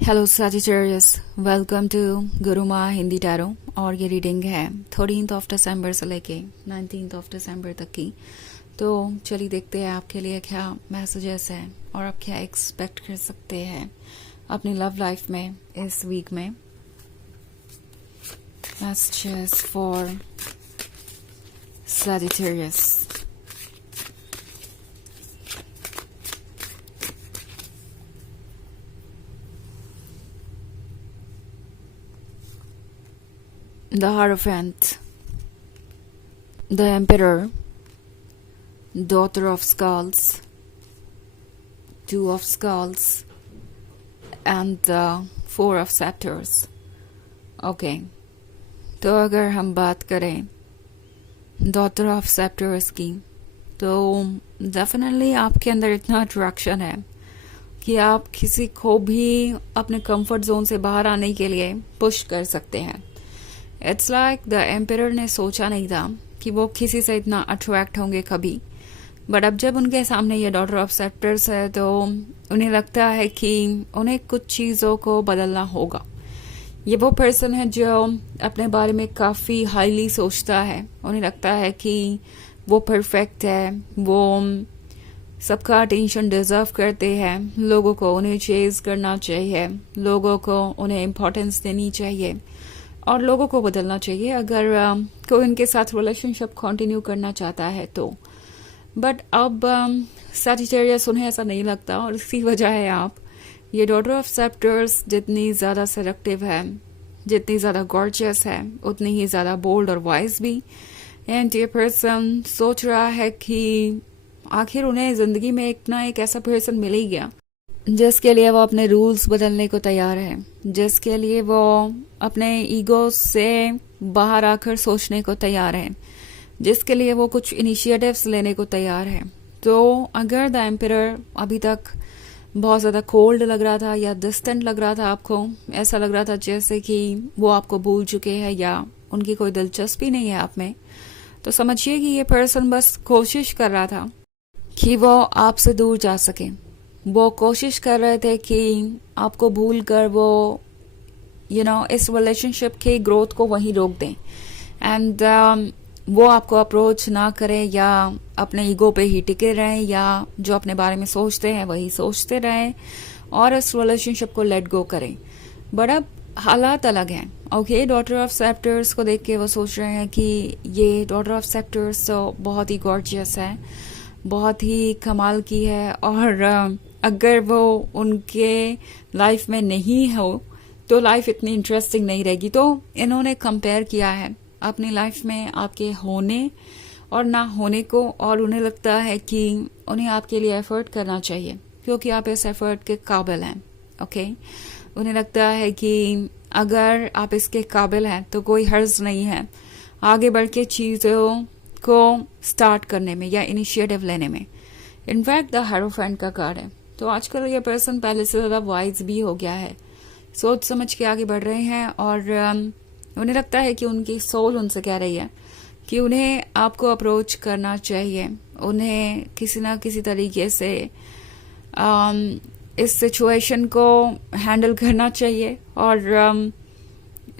Hello Sagittarius, welcome to Gurumaa Hindi tarot. और ये reading है 13 ऑफ दिसंबर से लेके 19 ऑफ दिसंबर तक की। तो चलिए देखते हैं आपके लिए क्या मैसेजेस हैं और आप क्या एक्सपेक्ट कर सकते हैं अपनी लव लाइफ में इस वीक में। Messages for Sagittarius. The Hierophant, the Emperor, Daughter of Skulls, Two of Skulls, and the Four of Scepters. Okay, तो अगर हम बात करें Daughter of Scepters की, तो डेफिनेटली आपके अंदर इतना अट्रैक्शन है कि आप किसी को भी अपने कंफर्ट जोन से बाहर आने के लिए पुश कर सकते हैं। इट्स लाइक द एम्परर ने सोचा नहीं था कि वो किसी से इतना अट्रैक्ट होंगे कभी, बट अब जब उनके सामने ये डॉटर ऑफ सेप्टर्स है तो उन्हें लगता है कि उन्हें कुछ चीज़ों को बदलना होगा। ये वो पर्सन है जो अपने बारे में काफ़ी हाईली सोचता है। उन्हें लगता है कि वो परफेक्ट है, वो सबका अटेंशन डिजर्व करते हैं, लोगों को उन्हें चेज करना चाहिए, लोगों को उन्हें इम्पोर्टेंस देनी चाहिए और लोगों को बदलना चाहिए अगर कोई उनके साथ रिलेशनशिप कंटिन्यू करना चाहता है तो। बट अब सजिटेरियस उन्हें ऐसा नहीं लगता और इसी वजह है आप ये डॉटर ऑफ सेप्टर्स जितनी ज़्यादा सेलेक्टिव है, जितनी ज़्यादा गॉर्जियस है, उतनी ही ज़्यादा बोल्ड और वाइज भी। एंड ये पर्सन सोच रहा है कि आखिर उन्हें ज़िंदगी में एक ऐसा पर्सन मिल ही गया जिसके लिए वो अपने रूल्स बदलने को तैयार है, जिसके लिए वो अपने ईगो से बाहर आकर सोचने को तैयार है, जिसके लिए वो कुछ इनिशिएटिव्स लेने को तैयार है। तो अगर द एम्परर अभी तक बहुत ज़्यादा कोल्ड लग रहा था या डिस्टेंट लग रहा था, आपको ऐसा लग रहा था जैसे कि वो आपको भूल चुके हैं या उनकी कोई दिलचस्पी नहीं है आप में, तो समझिए कि ये पर्सन बस कोशिश कर रहा था कि वो आपसे दूर जा सके। वो कोशिश कर रहे थे कि आपको भूल कर वो इस रिलेशनशिप की ग्रोथ को वहीं रोक दें एंड वो आपको अप्रोच ना करें या अपने ईगो पे ही टिके रहें या जो अपने बारे में सोचते हैं वही सोचते रहें और इस रिलेशनशिप को लेट गो करें। बट अब हालात अलग हैं। ओके, डॉटर ऑफ सेप्टर्स को देख के वो सोच रहे हैं कि ये डॉटर ऑफ सेप्टर्स तो बहुत ही गॉर्जियस है, बहुत ही कमाल की है और अगर वो उनके लाइफ में नहीं हो तो लाइफ इतनी इंटरेस्टिंग नहीं रहेगी। तो इन्होंने कंपेयर किया है अपनी लाइफ में आपके होने और ना होने को और उन्हें लगता है कि उन्हें आपके लिए एफर्ट करना चाहिए क्योंकि आप इस एफर्ट के काबिल हैं। ओके, उन्हें लगता है कि अगर आप इसके काबिल हैं तो कोई हर्ज नहीं है आगे बढ़ के चीज़ों को स्टार्ट करने में या इनिशिएटिव लेने में। इनफैक्ट द हायरोफेंट का कार्ड है, तो आजकल ये पर्सन पहले से ज़्यादा वाइज भी हो गया है, सोच समझ के आगे बढ़ रहे हैं और उन्हें लगता है कि उनकी सोल उनसे कह रही है कि उन्हें आपको अप्रोच करना चाहिए, उन्हें किसी ना किसी तरीके से इस सिचुएशन को हैंडल करना चाहिए और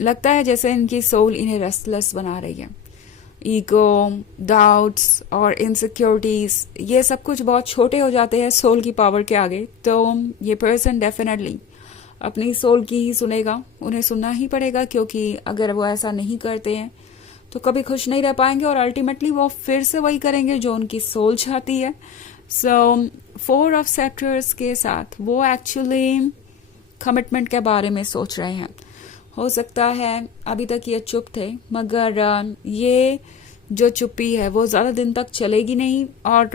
लगता है जैसे इनकी सोल इन्हें रेस्टलेस बना रही है। ईगो, डाउट्स और इनसिक्योरिटीज ये सब कुछ बहुत छोटे हो जाते हैं सोल की पावर के आगे। तो ये पर्सन डेफिनेटली अपनी सोल की ही सुनेगा, उन्हें सुनना ही पड़ेगा क्योंकि अगर वो ऐसा नहीं करते हैं तो कभी खुश नहीं रह पाएंगे और अल्टीमेटली वो फिर से वही करेंगे जो उनकी सोल चाहती है। सो फोर ऑफ सेप्टर्स के साथ वो एक्चुअली कमिटमेंट के बारे में सोच रहे हैं। हो सकता है अभी तक ये चुप थे मगर ये जो चुप्पी है वो ज़्यादा दिन तक चलेगी नहीं और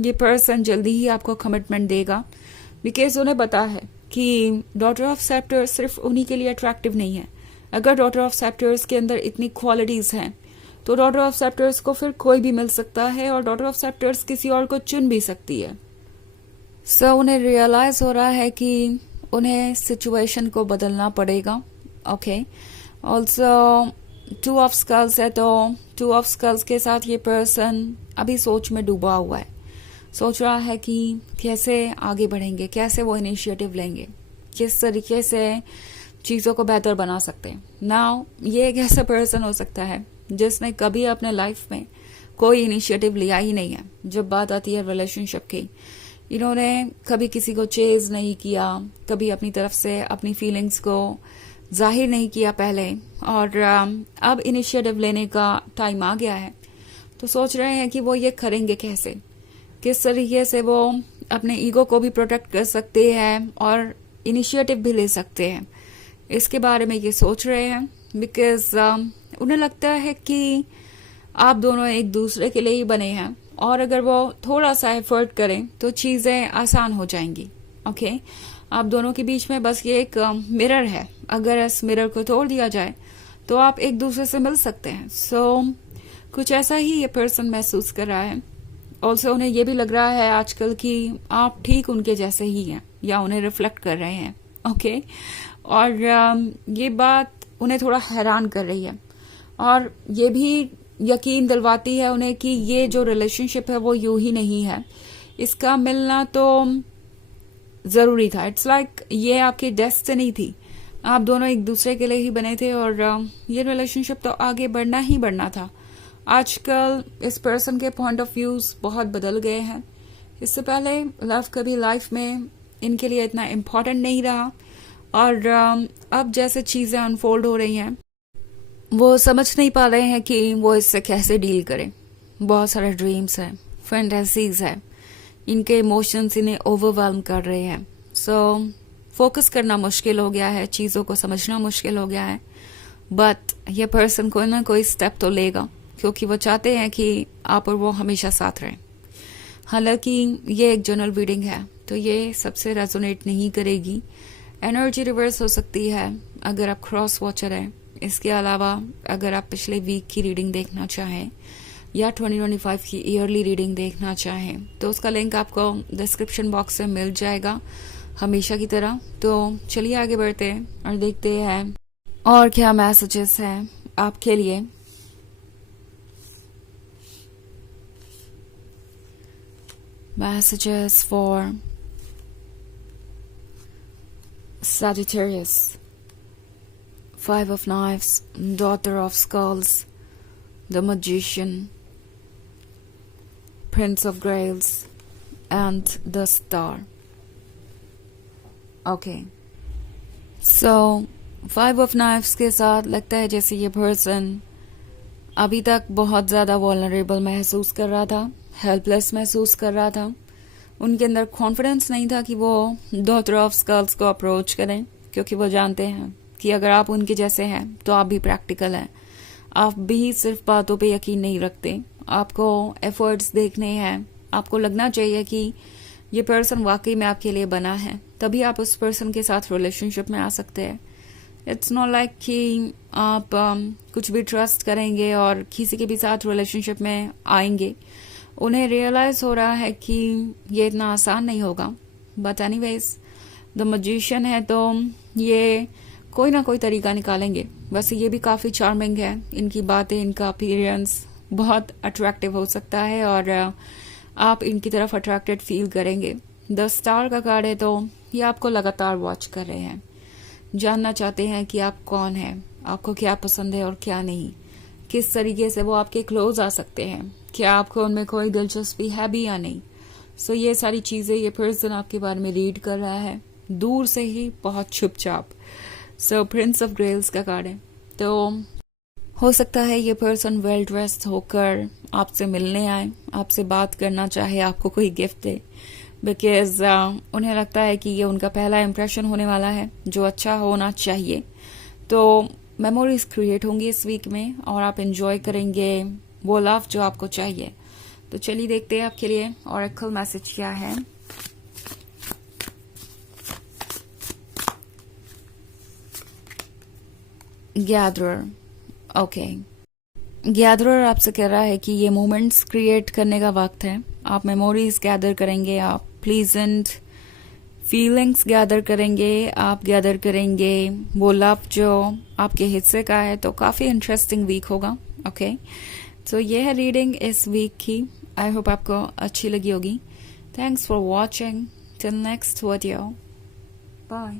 ये पर्सन जल्दी ही आपको कमिटमेंट देगा बिकॉज उन्हें पता है कि डॉटर ऑफ सेप्टर्स सिर्फ उन्हीं के लिए अट्रैक्टिव नहीं है। अगर डॉटर ऑफ सेप्टर्स के अंदर इतनी क्वालिटीज़ हैं तो डॉटर ऑफ सेप्टर्स को फिर कोई भी मिल सकता है और डॉटर ऑफ सेप्टर्स किसी और को चुन भी सकती है। सो उन्हें रियलाइज़ हो रहा है कि उन्हें सिचुएशन को बदलना पड़ेगा। Okay, also two of skulls है, तो टू ऑफ स्कल्स के साथ ये पर्सन अभी सोच में डूबा हुआ है, सोच रहा है कि कैसे आगे बढ़ेंगे, कैसे वो इनिशिएटिव लेंगे। किस तरीके से चीज़ों को बेहतर बना सकते हैं। नाउ ये एक ऐसा पर्सन हो सकता है जिसने कभी अपने लाइफ में कोई इनिशिएटिव लिया ही नहीं है जब बात आती है रिलेशनशिप की। इन्होंने कभी किसी को चेज नहीं किया, कभी अपनी तरफ से अपनी फीलिंग्स को जाहिर नहीं किया पहले, और अब इनिशिएटिव लेने का टाइम आ गया है। तो सोच रहे हैं कि वो ये करेंगे कैसे, किस तरीके से वो अपने ईगो को भी प्रोटेक्ट कर सकते हैं और इनिशिएटिव भी ले सकते हैं। इसके बारे में ये सोच रहे हैं बिकॉज उन्हें लगता है कि आप दोनों एक दूसरे के लिए ही बने हैं और अगर वो थोड़ा सा एफर्ट करें तो चीजें आसान हो जाएंगी। ओके, आप दोनों के बीच में बस ये एक मिरर है, अगर इस मिरर को तोड़ दिया जाए तो आप एक दूसरे से मिल सकते हैं। सो कुछ ऐसा ही ये पर्सन महसूस कर रहा है। ऑल्सो उन्हें ये भी लग रहा है आजकल कि आप ठीक उनके जैसे ही हैं या उन्हें रिफ्लेक्ट कर रहे हैं। ओके, और ये बात उन्हें थोड़ा हैरान कर रही है और ये भी यकीन दिलवाती है उन्हें कि ये जो रिलेशनशिप है वो यूं ही नहीं है, इसका मिलना तो जरूरी था। इट्स लाइक ये आपकी डेस्टिनी थी, आप दोनों एक दूसरे के लिए ही बने थे और ये रिलेशनशिप तो आगे बढ़ना ही बढ़ना था। आजकल इस पर्सन के पॉइंट ऑफ व्यूज बहुत बदल गए हैं। इससे पहले लव कभी लाइफ में इनके लिए इतना इम्पोर्टेंट नहीं रहा और अब जैसे चीजें अनफोल्ड हो रही हैं वो समझ नहीं पा रहे हैं कि वो इससे कैसे डील करें। बहुत सारे ड्रीम्स हैं, फैंटेसीज है, इनके इमोशंस इन्हें ओवरवेल्म कर रहे हैं। सो फोकस करना मुश्किल हो गया है, चीज़ों को समझना मुश्किल हो गया है। बट ये पर्सन कोई ना कोई स्टेप तो लेगा क्योंकि वो चाहते हैं कि आप और वो हमेशा साथ रहें। हालांकि ये एक जनरल रीडिंग है तो ये सबसे रेजोनेट नहीं करेगी, एनर्जी रिवर्स हो सकती है अगर आप क्रॉस वॉचर हैं। इसके अलावा अगर आप पिछले वीक की रीडिंग देखना चाहें या 2025 की ईयरली रीडिंग देखना चाहें तो उसका लिंक आपको डिस्क्रिप्शन बॉक्स में मिल जाएगा हमेशा की तरह। तो चलिए आगे बढ़ते हैं और देखते हैं और क्या मैसेजेस हैं आपके लिए। Messages for Sagittarius, Five of Knives, Daughter of Skulls, the Magician, Prince of Grails, and the Star. Okay. So, Five of Knives के साथ लगता है जैसे ये पर्सन अभी तक बहुत ज़्यादा वल्नरेबल महसूस कर रहा था, हेल्पलेस महसूस कर रहा था। उनके अंदर कॉन्फिडेंस नहीं था कि वो डॉटर ऑफ स्कल्स को अप्रोच करें क्योंकि वो जानते हैं कि अगर आप उनके जैसे हैं तो आप भी प्रैक्टिकल हैं, आप भी सिर्फ बातों पे यकीन नहीं रखते, आपको एफर्ट्स देखने हैं, आपको लगना चाहिए कि ये पर्सन वाकई में आपके लिए बना है, तभी आप उस पर्सन के साथ रिलेशनशिप में आ सकते हैं। इट्स नॉट लाइक कि आप कुछ भी ट्रस्ट करेंगे और किसी के भी साथ रिलेशनशिप में आएंगे। उन्हें रियलाइज हो रहा है कि ये इतना आसान नहीं होगा। बट एनीवेज द मैजिशियन है तो ये कोई ना कोई तरीका निकालेंगे। वैसे ये भी काफ़ी चार्मिंग है, इनकी बातें, इनका अपीयरेंस बहुत अट्रैक्टिव हो सकता है और आप इनकी तरफ अट्रैक्टेड फील करेंगे। द स्टार का कार्ड है तो ये आपको लगातार वॉच कर रहे हैं, जानना चाहते हैं कि आप कौन हैं, आपको क्या पसंद है और क्या नहीं, किस तरीके से वो आपके क्लोज आ सकते हैं, क्या आपको उनमें कोई दिलचस्पी है भी या नहीं। सो ये सारी चीज़ें ये पर्सन आपके बारे में रीड कर रहा है, दूर से ही, बहुत चुपचाप। सो प्रिंस ऑफ ग्रेल्स का कार्ड है तो हो सकता है ये पर्सन वेल ड्रेस्ड होकर आपसे मिलने आए, आपसे बात करना चाहे, आपको कोई गिफ्ट दे, बिकॉज उन्हें लगता है कि ये उनका पहला इम्प्रेशन होने वाला है जो अच्छा होना चाहिए। तो मेमोरीज क्रिएट होंगी इस वीक में और आप एंजॉय करेंगे वो लव जो आपको चाहिए। तो चलिए देखते हैं आपके लिए ऑरेकल मैसेज क्या है। गैदरर, ओके, गैदरर आपसे कह रहा है कि ये मोमेंट्स क्रिएट करने का वक्त है। आप मेमोरीज गैदर करेंगे, आप प्लीजेंट फीलिंग्स गैदर करेंगे, आप गैदर करेंगे वो लव जो आपके हिस्से का है। तो काफ़ी इंटरेस्टिंग वीक होगा। ओके, तो ये है रीडिंग इस वीक की। आई होप आपको अच्छी लगी होगी। Thanks for watching, till next video, bye.